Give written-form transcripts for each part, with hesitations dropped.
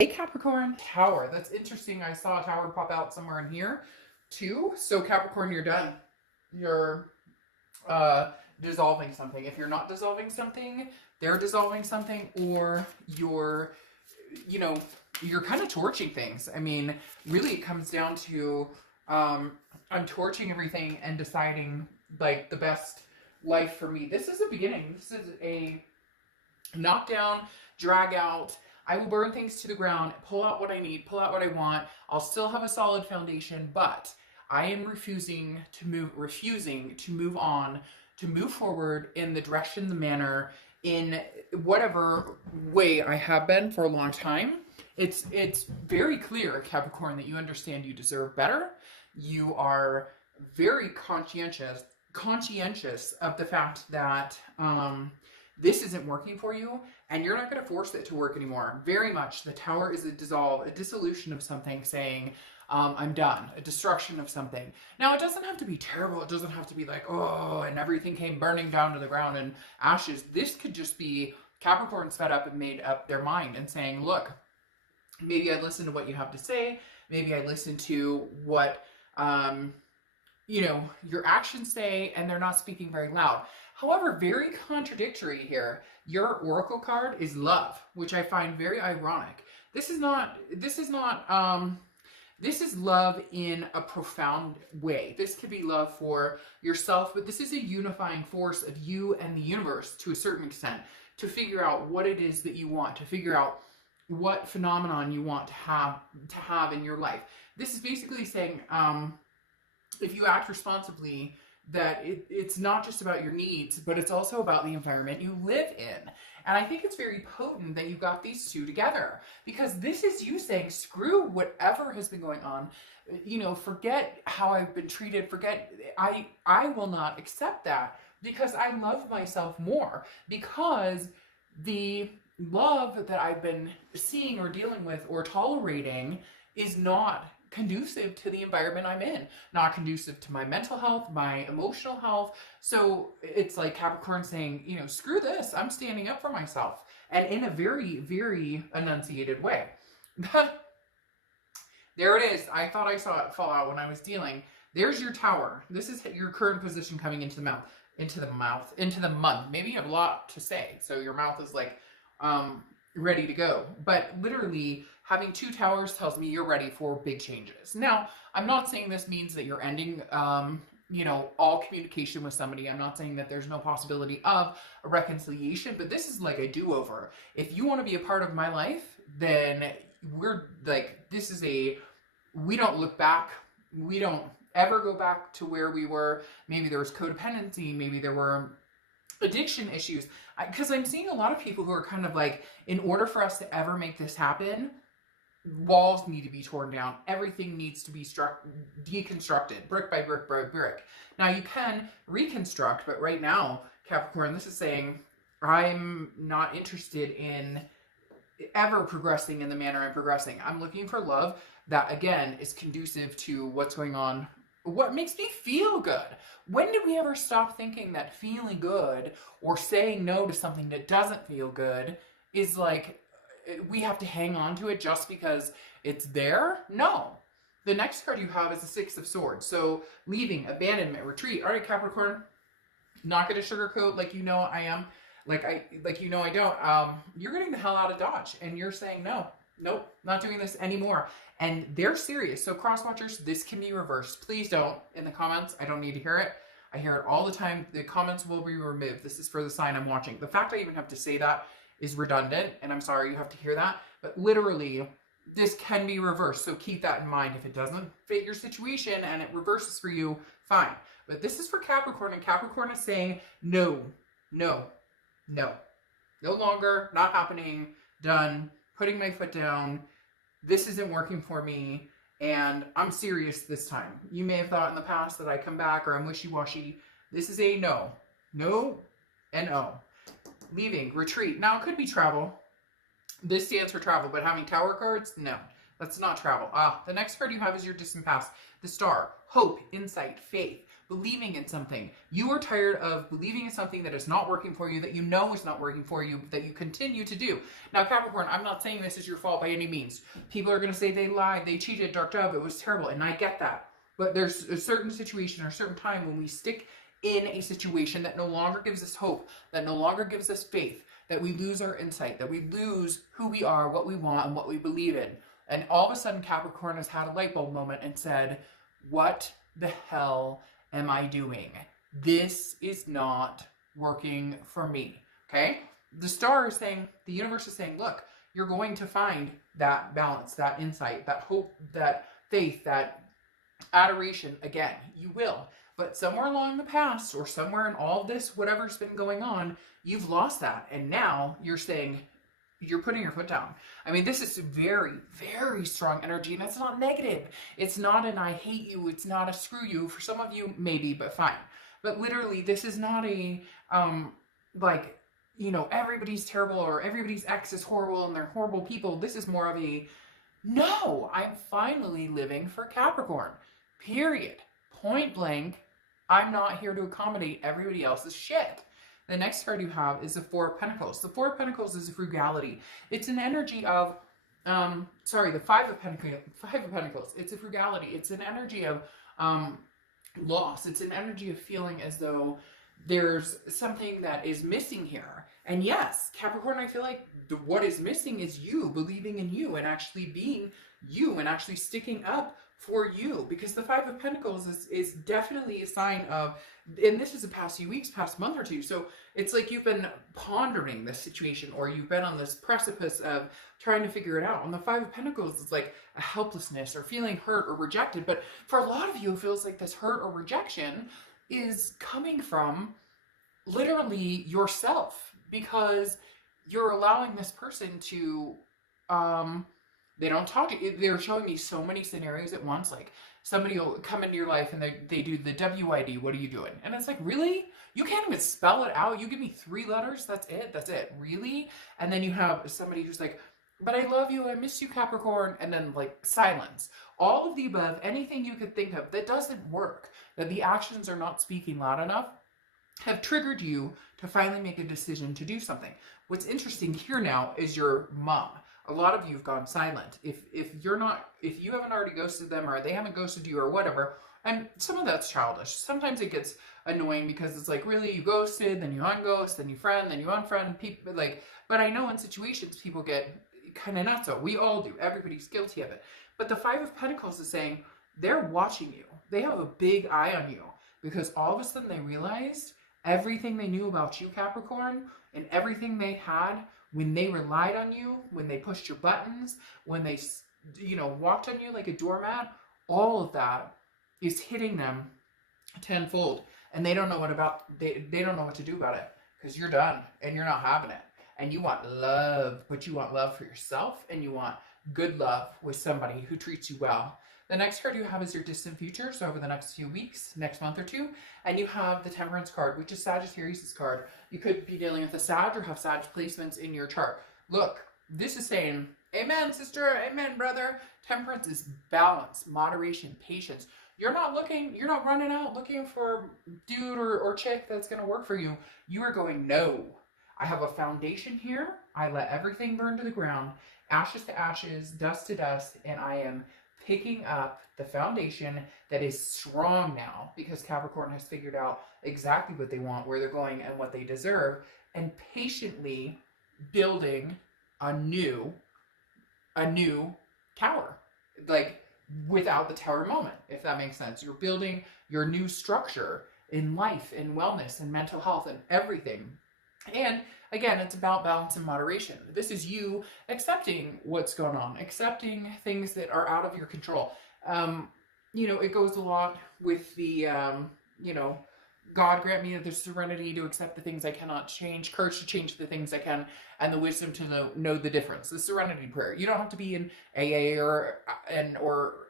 Hey Capricorn, Tower. That's interesting. I saw a tower pop out somewhere in here too. So Capricorn, you're done. You're dissolving something. If you're not dissolving something, they're dissolving something, or you know, you're kind of torching things. I mean, really it comes down to I'm torching everything and deciding like the best life for me. This is a beginning. This is a knockdown, drag out. I will burn things to the ground, pull out what I need, pull out what I want. I'll still have a solid foundation, but I am refusing to move on, to move forward in the direction, the manner, in whatever way I have been for a long time. It's very clear, Capricorn, that you understand you deserve better. You are very conscientious of the fact that this isn't working for you, and you're not going to force it to work anymore. Very much, the tower is a dissolution of something, saying, I'm done, a destruction of something. Now, it doesn't have to be terrible. It doesn't have to be like, oh, and everything came burning down to the ground in ashes. This could just be Capricorn's fed up and made up their mind and saying, look, maybe I listen to what you have to say. Maybe I listen to what, your actions say, and they're not speaking very loud. However, very contradictory here. Your oracle card is love, which I find very ironic. This is love in a profound way. This could be love for yourself, but this is a unifying force of you and the universe to a certain extent, to figure out what it is that you want, to figure out what phenomenon you want to have in your life. This is basically saying, if you act responsibly, that it's not just about your needs, but it's also about the environment you live in. And I think it's very potent that you got these two together, because this is you saying, screw whatever has been going on. Forget how I've been treated. I will not accept that, because I love myself more, because the love that I've been seeing or dealing with or tolerating is not conducive to the environment I'm in, not conducive to my mental health, my emotional health. So it's like Capricorn saying, screw this, I'm standing up for myself, and in a very, very enunciated way. There it is. I thought I saw it fall out when I was dealing. There's your tower. This is your current position coming into the month. Maybe you have a lot to say, so your mouth is like ready to go. But literally, having two towers tells me you're ready for big changes. Now, I'm not saying this means that you're ending, all communication with somebody. I'm not saying that there's no possibility of a reconciliation, but this is like a do-over. If you want to be a part of my life, then we don't look back. We don't ever go back to where we were. Maybe there was codependency. Maybe there were addiction issues. Because I'm seeing a lot of people who are kind of like, in order for us to ever make this happen, walls need to be torn down. Everything needs to be deconstructed, brick by brick by brick. Now, you can reconstruct, but right now, Capricorn, this is saying, I'm not interested in ever progressing in the manner I'm progressing. I'm looking for love that, again, is conducive to what's going on, what makes me feel good. When did we ever stop thinking that feeling good or saying no to something that doesn't feel good is like, we have to hang on to it just because it's there? No. The next card you have is the Six of Swords. So leaving, abandonment, retreat. All right, Capricorn, not going to sugarcoat like I am. I don't. You're getting the hell out of Dodge, and you're saying nope, not doing this anymore. And they're serious. So cross watchers, this can be reversed. Please don't in the comments. I don't need to hear it. I hear it all the time. The comments will be removed. This is for the sign I'm watching. The fact I even have to say that is redundant, and I'm sorry you have to hear that, but literally, this can be reversed, so keep that in mind. If it doesn't fit your situation and it reverses for you, fine. But this is for Capricorn, and Capricorn is saying, no, no longer, not happening, done, putting my foot down, this isn't working for me, and I'm serious this time. You may have thought in the past that I come back or I'm wishy-washy. This is a no, and no. Leaving, retreat. Now, it could be travel. This stands for travel, but having tower cards, no. That's not travel. The next card you have is your distant past. The Star. Hope, insight, faith. believing in something. You are tired of believing in something that is not working for you, that you know is not working for you, that you continue to do. Now, Capricorn, I'm not saying this is your fault by any means. People are going to say they lied, they cheated, dark job, it was terrible, and I get that. But there's a certain situation or a certain time when we stick in a situation that no longer gives us hope, that no longer gives us faith, that we lose our insight, that we lose who we are, what we want, and what we believe in. And all of a sudden, Capricorn has had a light bulb moment and said, what the hell am I doing? This is not working for me, okay? The star is saying, the universe is saying, look, you're going to find that balance, that insight, that hope, that faith, that adoration again. You will. But somewhere along the past, or somewhere in all this, whatever's been going on, you've lost that. And now you're saying, you're putting your foot down. I mean, this is very, very strong energy, and it's not negative. It's not an I hate you. It's not a screw you. For some of you, maybe, but fine. But literally, this is not a, like, you know, everybody's terrible or everybody's ex is horrible and they're horrible people. This is more of a, no, I'm finally living for Capricorn. Period. Point blank. I'm not here to accommodate everybody else's shit. The next card you have is the Four of Pentacles. The Four of Pentacles is frugality. It's an energy of, the Five of Pentacles. It's a frugality. It's an energy of loss. It's an energy of feeling as though there's something that is missing here. And yes, Capricorn, I feel like what is missing is you believing in you and actually being you and actually sticking up for you, because the Five of Pentacles is definitely a sign of, and this is the past few weeks, past month or two, so it's like you've been pondering this situation, or you've been on this precipice of trying to figure it out. On the Five of Pentacles, it's like a helplessness or feeling hurt or rejected, but for a lot of you, it feels like this hurt or rejection is coming from literally yourself, because you're allowing this person to, they don't talk to you. They're showing me so many scenarios at once. Like, somebody will come into your life and they do the WID. What are you doing? And it's like, really? You can't even spell it out. You give me 3 letters. That's it. That's it. Really? And then you have somebody who's like, but I love you. I miss you, Capricorn. And then like silence. All of the above, anything you could think of that doesn't work, that the actions are not speaking loud enough, have triggered you to finally make a decision to do something. What's interesting here now is your mom. A lot of you have gone silent. If you haven't already ghosted them, or they haven't ghosted you, or whatever, and some of that's childish. Sometimes it gets annoying because it's like, really, you ghosted, then you unghost, then you friend, then you unfriend people. Like, but I know in situations people get kind of nuts. So we all do. Everybody's guilty of it. But the Five of Pentacles is saying they're watching you. They have a big eye on you, because all of a sudden they realized everything they knew about you, Capricorn, and everything they had when they relied on you, when they pushed your buttons, when they, walked on you like a doormat, all of that is hitting them tenfold. And they don't know they don't know what to do about it, because you're done and you're not having it. And you want love, but you want love for yourself, and you want good love with somebody who treats you well. The next card you have is your distant future, so over the next few weeks, next month or two, and you have the Temperance card, which is Sagittarius' card. You could be dealing with a Sag or have Sag placements in your chart. Look, this is saying, amen, sister, amen, brother. Temperance is balance, moderation, patience. You're not running out looking for dude or chick that's going to work for you. You are going, no, I have a foundation here. I let everything burn to the ground, ashes to ashes, dust to dust, and I am picking up the foundation that is strong now, because Capricorn has figured out exactly what they want, where they're going, and what they deserve, and patiently building a new tower, like without the tower moment, if that makes sense. You're building your new structure in life, in wellness, and mental health, and everything. And again, it's about balance and moderation. This is you accepting what's going on, accepting things that are out of your control. It goes a lot with the, God grant me the serenity to accept the things I cannot change, courage to change the things I can, and the wisdom to know the difference. The serenity prayer. You don't have to be in AA or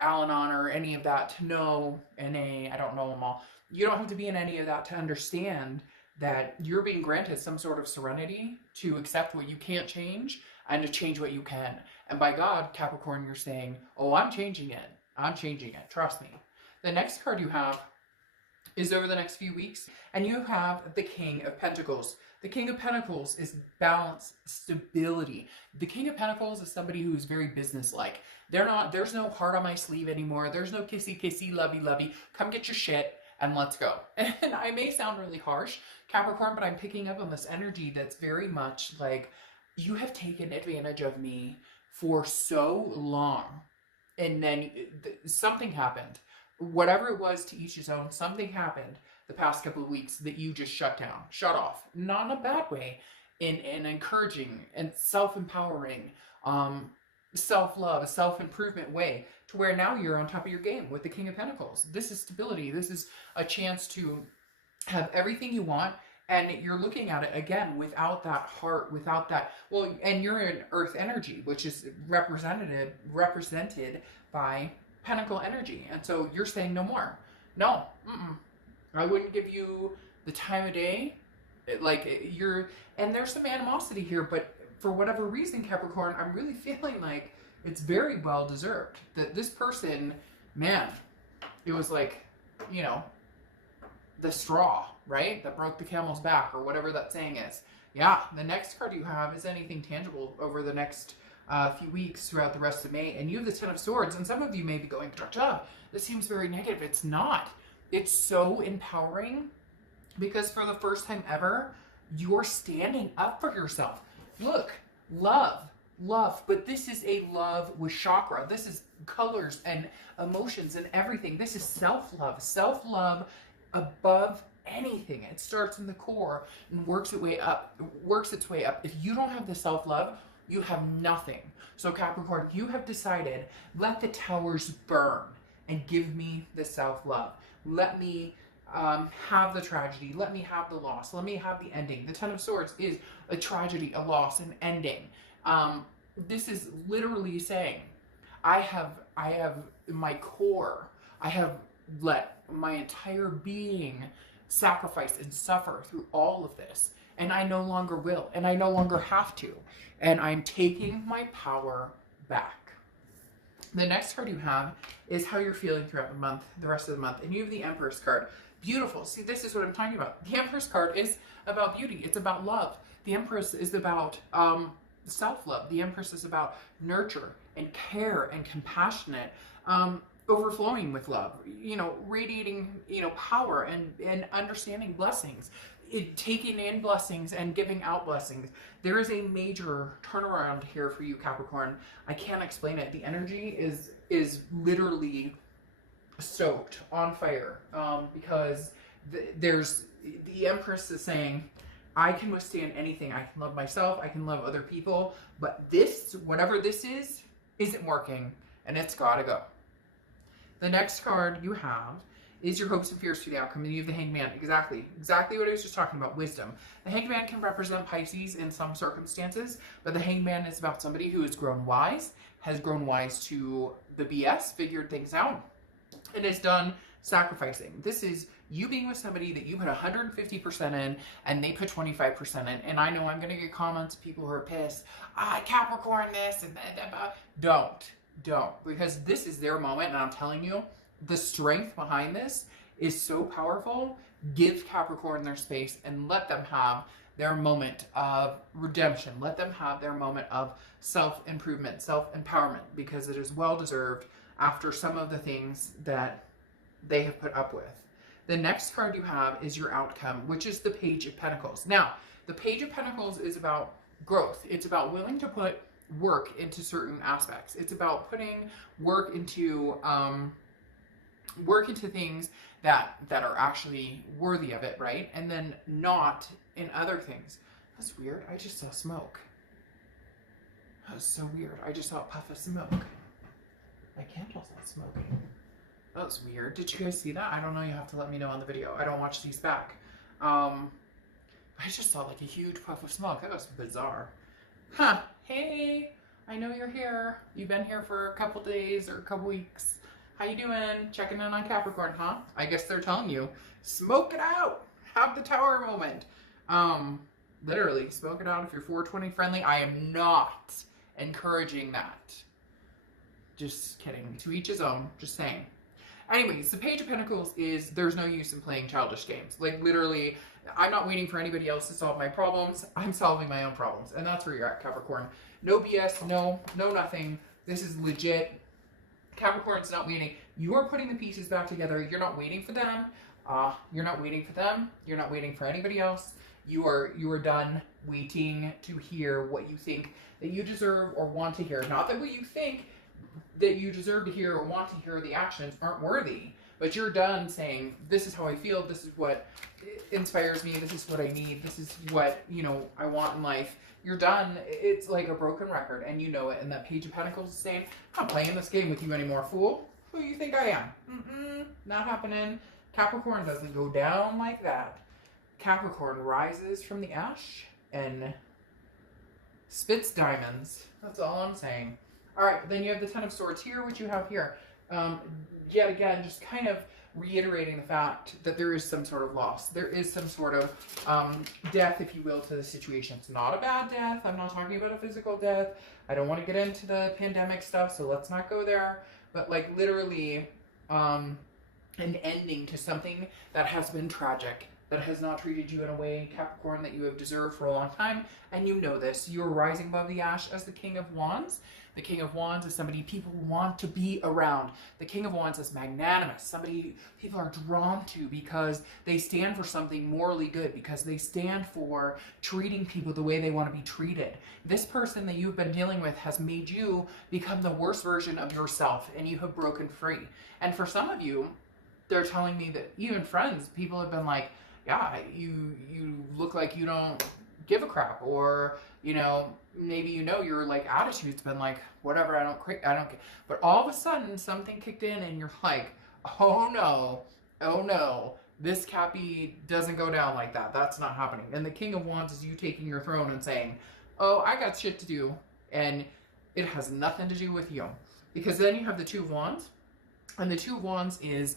Al-Anon or any of that to know NA. I don't know them all. You don't have to be in any of that to understand that you're being granted some sort of serenity to accept what you can't change and to change what you can. And by God, Capricorn, you're saying, oh, I'm changing it. I'm changing it. Trust me. The next card you have is over the next few weeks. And you have the King of Pentacles. The King of Pentacles is balance, stability. The King of Pentacles is somebody who's very businesslike. There's no heart on my sleeve anymore. There's no kissy, kissy, lovey, lovey. Come get your shit and let's go. And I may sound really harsh, Capricorn, but I'm picking up on this energy that's very much like, you have taken advantage of me for so long. And then something happened. Whatever it was, to each his own, something happened the past couple of weeks that you just shut down, shut off. Not in a bad way, in an encouraging and self-empowering, self-love, self-improvement way, to where now you're on top of your game with the King of Pentacles. This is stability. This is a chance to have everything you want, and you're looking at it again without that heart, without that, well, and you're in earth energy, which is represented by Pentacle energy. And so you're saying no more. No, I wouldn't give you the time of day. And there's some animosity here, but for whatever reason, Capricorn, I'm really feeling like it's very well deserved. That this person, man, it was like, you know, the straw, right? That broke the camel's back, or whatever that saying is. Yeah, the next card you have is anything tangible over the next few weeks throughout the rest of May. And you have the Ten of Swords, and some of you may be going, this seems very negative. It's not. It's so empowering, because for the first time ever, you're standing up for yourself. Look, love, but this is a love with chakra. This is colors and emotions and everything. This is self-love above anything. It starts in the core and works its way up. If you don't have the self-love, you have nothing. So Capricorn, you have decided, let the towers burn and give me the self-love. Let me have the tragedy. Let me have the loss. Let me have the ending. The Ten of Swords is a tragedy, a loss, an ending. This is literally saying, I have my core, I have let my entire being sacrifice and suffer through all of this. And I no longer will, and I no longer have to. And I'm taking my power back. The next card you have is how you're feeling throughout the month, the rest of the month. And you have the Empress card. Beautiful. See, this is what I'm talking about. The Empress card is about beauty. It's about love. The Empress is about self-love. The Empress is about nurture and care and compassionate, overflowing with love, you know, radiating, you know, power and understanding blessings. Taking in blessings and giving out blessings. There is a major turnaround here for you, Capricorn. I can't explain it. The energy is literally stoked, on fire, because the Empress is saying, I can withstand anything. I can love myself. I can love other people. But this, whatever this is, isn't working, and it's gotta go. The next card you have is your hopes and fears for the outcome, and you have the Hangman. Exactly what I was just talking about, wisdom. The Hangman can represent Pisces in some circumstances, but the Hangman is about somebody who has grown wise to the BS, figured things out, and is done sacrificing. This is you being with somebody that you put 150% in, and they put 25% in. And I know I'm going to get comments of people who are pissed. Capricorn this and that. Don't. Because this is their moment, and I'm telling you, the strength behind this is so powerful. Give Capricorn their space and let them have their moment of redemption. Let them have their moment of self-improvement, self-empowerment, because it is well-deserved after some of the things that they have put up with. The next card you have is your outcome, which is the Page of Pentacles. Now, the Page of Pentacles is about growth. It's about willing to put work into certain aspects. It's about putting work into things that are actually worthy of it, right? And then not in other things. That's weird. I just saw smoke. That was so weird. I just saw a puff of smoke. My candle's not smoking. That was weird. Did you guys see that? I don't know. You have to let me know on the video. I don't watch these back. I just saw like a huge puff of smoke. That was bizarre. Huh. Hey, I know you're here. You've been here for a couple days or a couple weeks. How you doing? Checking in on Capricorn, huh? I guess they're telling you, smoke it out. Have the tower moment. Literally, smoke it out if you're 420 friendly. I am not encouraging that. Just kidding. To each his own. Just saying. Anyways, the Page of Pentacles is there's no use in playing childish games. Like literally, I'm not waiting for anybody else to solve my problems. I'm solving my own problems. And that's where you're at, Capricorn. No BS, no nothing. This is legit. Capricorn's not waiting. You are putting the pieces back together. You're not waiting for them. You're not waiting for them. You're not waiting for anybody else. You are done waiting to hear what you think that you deserve or want to hear. Not that what you think that you deserve to hear or want to hear, the actions aren't worthy, but you're done saying, this is how I feel, this is what inspires me, this is what I need, this is what, you know, I want in life. You're done. It's like a broken record, and you know it. And that Page of Pentacles is saying, I'm not playing this game with you anymore, fool. Who you think I am? Not happening. Capricorn doesn't go down like that. Capricorn rises from the ash and spits diamonds. That's all I'm saying. All right, then you have the Ten of Swords here, which you have here. Yet again, just kind of reiterating the fact that there is some sort of loss. There is some sort of death, if you will, to the situation. It's not a bad death. I'm not talking about a physical death. I don't want to get into the pandemic stuff, so let's not go there. But like literally an ending to something that has been tragic, that has not treated you in a way, Capricorn, that you have deserved for a long time. And you know this. You're rising above the ash as the King of Wands. The King of Wands is somebody people want to be around. The King of Wands is magnanimous. Somebody people are drawn to because they stand for something morally good, because they stand for treating people the way they want to be treated. This person that you've been dealing with has made you become the worst version of yourself, and you have broken free. And for some of you, they're telling me that even friends, people have been like, yeah, you look like you don't give a crap, or you know, maybe you know your like attitude's been like, whatever, I don't care. But all of a sudden something kicked in and you're like, oh no, this Cappy doesn't go down like that. That's not happening. And the King of Wands is you taking your throne and saying, oh, I got shit to do, and it has nothing to do with you. Because then you have the Two of Wands, and the Two of Wands is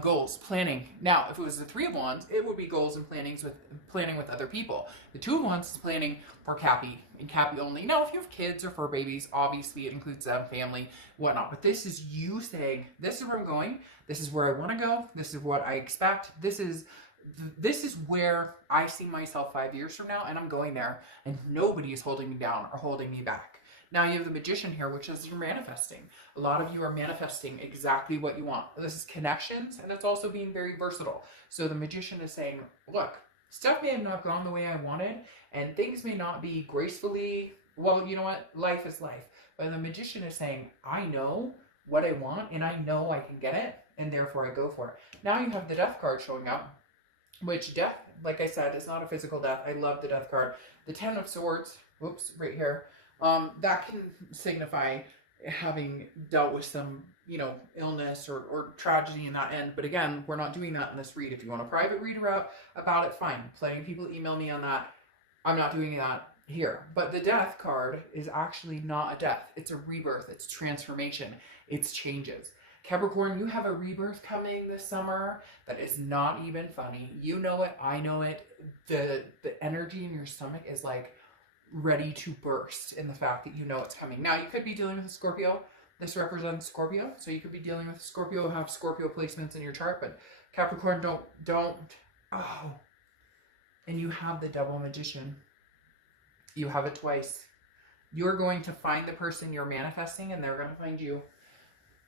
goals, planning. Now, if it was the Three of Wands, it would be goals and planning with other people. The Two of Wands is planning for Cappy and Cappy only. Now, if you have kids or fur babies, obviously it includes them, family, whatnot. But this is you saying, this is where I'm going. This is where I want to go. This is what I expect. This is where I see myself 5 years from now, and I'm going there, and nobody is holding me down or holding me back. Now you have the Magician here, which is you're manifesting. A lot of you are manifesting exactly what you want. This is connections, and it's also being very versatile. So the Magician is saying, look, stuff may have not gone the way I wanted, and things may not be gracefully, well, you know what? Life is life. But the Magician is saying, I know what I want, and I know I can get it, and therefore I go for it. Now you have the Death card showing up, which death, like I said, is not a physical death. I love the Death card. The Ten of Swords, whoops, right here. That can signify having dealt with some, you know, illness or tragedy in that end. But again, we're not doing that in this read. If you want a private read about it, fine. Plenty of people email me on that. I'm not doing that here. But the Death card is actually not a death. It's a rebirth. It's transformation. It's changes. Capricorn, you have a rebirth coming this summer that is not even funny. You know it. I know it. The energy in your stomach is like ready to burst in the fact that you know it's coming. Now, you could be dealing with a Scorpio. This represents Scorpio. So you could be dealing with a Scorpio, have Scorpio placements in your chart, but Capricorn, don't. Oh. And you have the Double Magician. You have it twice. You're going to find the person you're manifesting, and they're going to find you.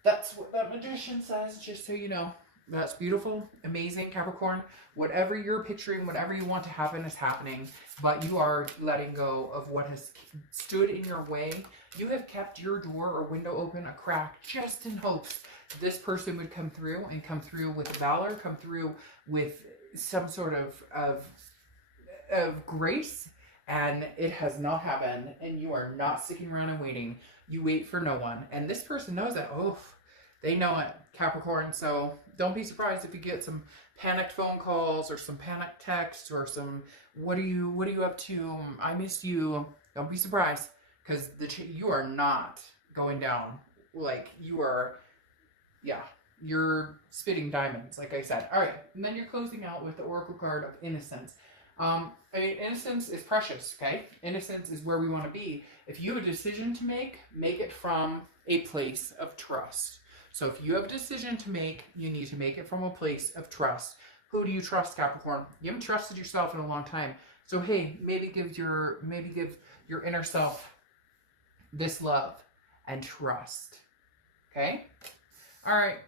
That's what that Magician says, just so you know. That's beautiful, amazing, Capricorn. Whatever you're picturing, whatever you want to happen is happening, but you are letting go of what has stood in your way. You have kept your door or window open, a crack, just in hopes this person would come through, and come through with valor, come through with some sort of grace, and it has not happened, and you are not sticking around and waiting. You wait for no one, and this person knows that. Oh, they know it, Capricorn. So don't be surprised if you get some panicked phone calls or some panicked texts or some, what are you up to? I missed you. Don't be surprised, because you are not going down. Like, you are, yeah, you're spitting diamonds, like I said. All right, and then you're closing out with the Oracle card of Innocence. I mean, innocence is precious, okay? Innocence is where we want to be. If you have a decision to make it from a place of trust. So if you have a decision to make, you need to make it from a place of trust. Who do you trust, Capricorn? You haven't trusted yourself in a long time. So hey, maybe give your inner self this love and trust. Okay? All right.